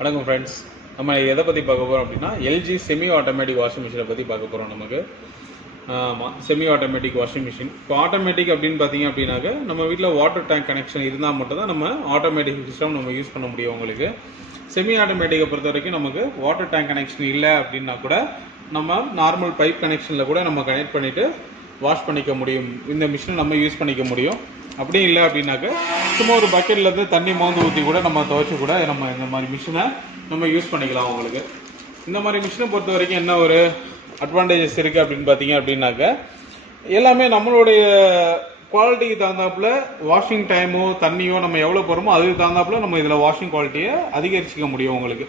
வணக்கம் ஃப்ரெண்ட்ஸ், நம்ம எதை பற்றி பார்க்க போகிறோம் அப்படின்னா எல்ஜி செமி ஆட்டோமேட்டிக் வாஷிங் மிஷினை பற்றி பார்க்க போகிறோம். நமக்கு செமி ஆட்டோமேட்டிக் வாஷிங் மிஷின். இப்போ ஆட்டோமேட்டிக் அப்படின்னு பார்த்தீங்க அப்படின்னாக்க நம்ம வீட்டில் வாட்டர் டேங்க் கனெக்ஷன் இருந்தால் மட்டும் தான் நம்ம ஆட்டோமேட்டிக் சிஸ்டம் நம்ம யூஸ் பண்ண முடியும். உங்களுக்கு செமி ஆட்டோமேட்டிக்கை பொறுத்த வரைக்கும் நமக்கு வாட்டர் டேங்க் கனெக்ஷன் இல்லை அப்படின்னா கூட நம்ம நார்மல் பைப் கனெக்ஷனில் கூட நம்ம கனெக்ட் பண்ணிவிட்டு வாஷ் பண்ணிக்க முடியும். இந்த மிஷினை நம்ம யூஸ் பண்ணிக்க முடியும். அப்படி இல்லை அப்படின்னாக்க சும்மா ஒரு பக்கெட்லேருந்து தண்ணி மோந்து ஊற்றி கூட நம்ம துவைச்சி கூட நம்ம இந்த மாதிரி மிஷினை நம்ம யூஸ் பண்ணிக்கலாம். உங்களுக்கு இந்த மாதிரி மிஷினை பொறுத்த வரைக்கும் என்ன ஒரு அட்வான்டேஜஸ் இருக்குது அப்படின்னு பார்த்தீங்க அப்படின்னாக்க எல்லாமே நம்மளுடைய குவாலிட்டிக்கு தகுந்தாப்புல வாஷிங் டைமோ தண்ணியோ நம்ம எவ்வளோ போகிறோமோ அதுக்கு தகுந்தாப்புல நம்ம இதில் வாஷிங் குவாலிட்டியை அதிகரிச்சிக்க முடியும். உங்களுக்கு